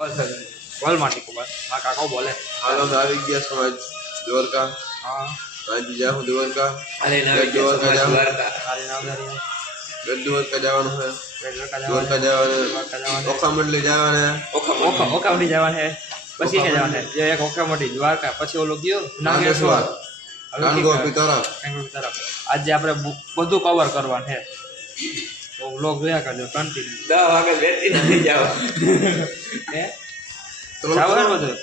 બોલ માટી કો બસ માં કાકો બોલે હાલો આવી ગયા સમાજ દ્વારકા હા आज जाऊँ દ્વારકા અરે દ્વારકા જાઉં અરે નાવધારી દ્વારકા જવાનું છે દ્વારકા જવાનું ઓખા મંડલી જવાના ઓખામડી જવાનું છે પછી કે જવાનું છે એક ઓખામડી દ્વારકા પછી ઓલો ગયો નાગેશ્વર નાનગો પિતરા તરફ આજે આપણે બધું કવર કરવાનું છે તો વ્લોગ જોયા કરજો કન્ટિન્યુ 10 વાગે બેસી નથી જવા હે જાવ ને બધું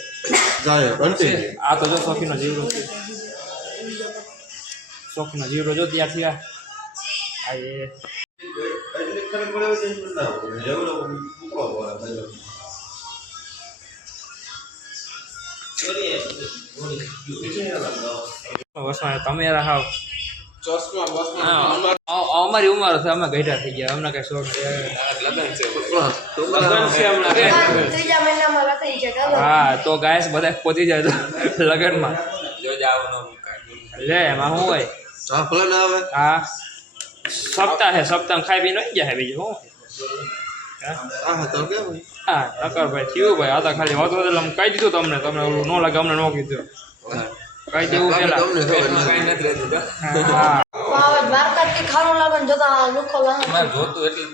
જાય કન્ટિન્યુ આ તો જો સોફીનો જીવરો છે સોફીનો જીવરો જો ત્યાં થયા આ એ તમે રાહ અમારી ઉંમર છે અમે ગઈઢા થઈ ગયા અમને કઈ શોખ હા તો ગાય બધા પહોંચી જાય તો લગનમાં લે એમાં શું હોય હા સપ્તાહ છે સપ્તાહ ખાઈ પી નહીં જાય બીજું શું હા નકર ભાઈ થયું ભાઈ આ તો ખાલી વાતો કહી દીધું તમને ઓલું ન લાગે અમને ન કીધું કઈ દેવું પેલા દ્વારકાથી ખારું લાગે ને જોતા લુખો લાગે જોતું એટલે જ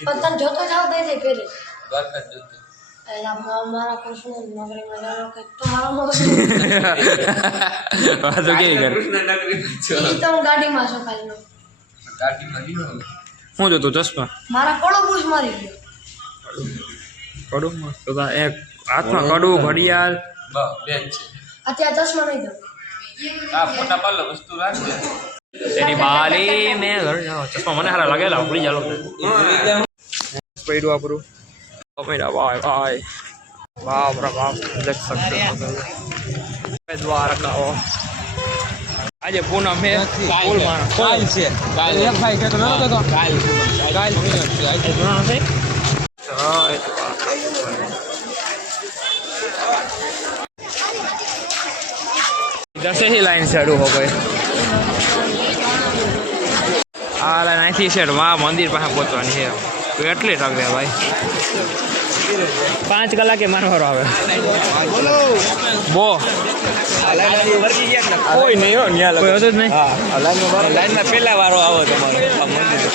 પણ તને જોતો જાવ દઈ દે ફેરે દ્વારકા જોતું મારા કૃષ્ણ નગરીમાં જાણો કે તમારો વાતો કે કર તો હું ગાડીમાં છું ખાલી હું જોતું ચશ્મા મારા કડો બૂજ મારી ગયો કડું તો એક હાથમાં કડું ઘડિયાળ બે છે અત્યારે ચશ્મા નહીં દઉં આ ફોટા પાડલો વસ્તુ રાખજે તેરી બાલી મેં ઘર જાઓ ચશ્મા મને હારા લાગેલા ઉડી ચાલો પડ્યું આપણું મેરા ભાઈ ભાઈ બાપ રે બાપ દેખ सकते हो દ્વારકા આજે પૂનમ છે ફૂલ માણસ કાલ છે કાલ એક ભાઈ કે તો ન તો કાલ કાલ છે जैसे ही लाइन शुरू हो गए आ लाइन थी सेट वहाँ मंदिर पर पहुँचवानी है तो एटली टक दे भाई 5 कलाके मानवारो आवे बो कोई नहीं हो न्या कोई होतो જ નહીં હા લાઈન માં પહેલા વારો આવો તમારો આ મંદિર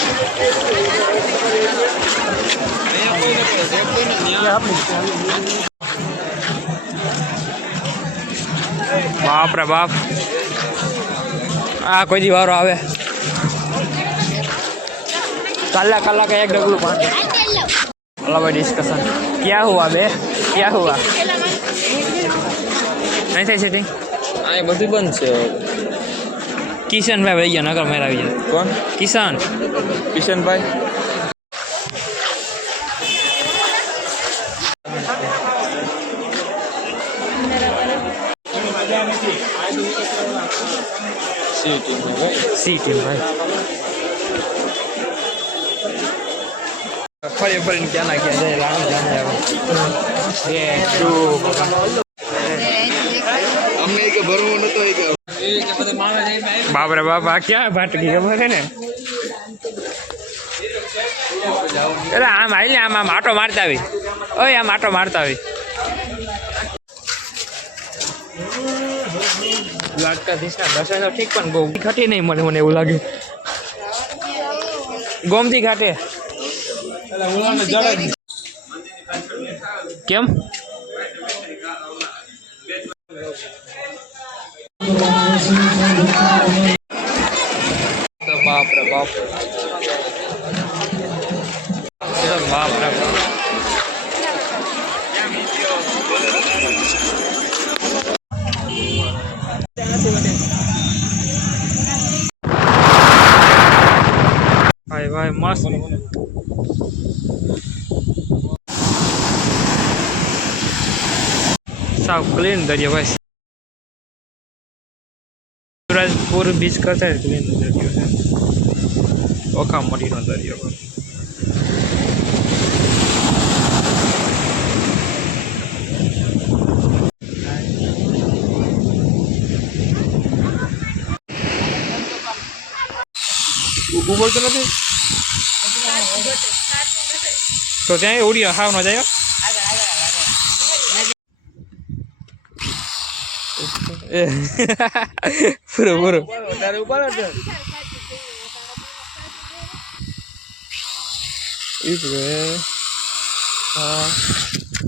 બાપ રે બાપ આ કોઈ દી વારો આવે कला का एक डगलू पानी अल्लाह भाई डिस्कशन क्या हुआ बे क्या हुआ नहीं थी सेटिंग આ બધું બંધ છે किशन भाई भैया नगर मेरा भैया કોણ किशन કિશનભાઈ सी टीम भाई फरी फरी क्या ना क्या जाए लाने जाने ये टू અમને કે ભરવું નતો એ કે बाप रे बाप आ क्या बात की खबर है ने अरे आम आई ले आम आटो मारता हुई ओए आम आटो मारता हुई દ્વારકાધીશના દર્શન તો ઠીક પણ ગોમતી ઘાટે નહીં મળે મને એવું લાગે ગોમતી ઘાટે કેમ બાપ રે બાપ બાપ રે બાપ भाई भाई मस्त साफ क्लीन दरिया भाई सूरजपुर बीच करता है क्लीन दरिया है ओखा मोटी नो दरिया ऊबर तो नहीं तो ત્યાં ઉડી હાવ ન જાય એ પૂરો પૂરો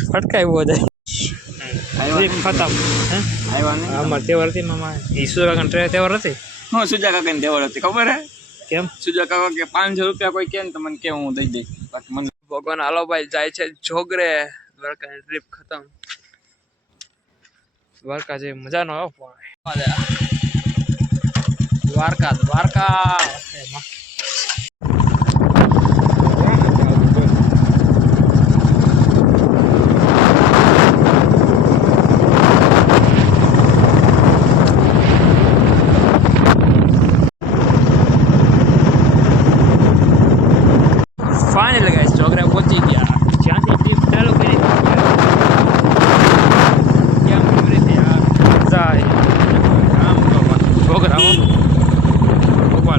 ફટકાવ્યો જાય ખતમ અમારે તહેવાર હતી મામા ઈસુ તહેવાર હતી હું સુજા કાકા ને તહેવાર હતી ખબર હે કેમ સુજા કાકા કે 500 રૂપિયા કોઈ કે ને તો મને કે હું દઈ દઈશ બાકી મને ભગવાન હાલો ભાઈ જાય છે જોગરે દ્વારકાની ટ્રીપ ખતમ દ્વારકા જે મજા નો આવે દ્વારકા દ્વારકા ફાઇનલ ગાઈસ જોગરા પહોંચી ગયા જ્યાંથી ટ્રીપ ચાલુ કરી કેમ મેમરી થી જાય આમ તો જોગરા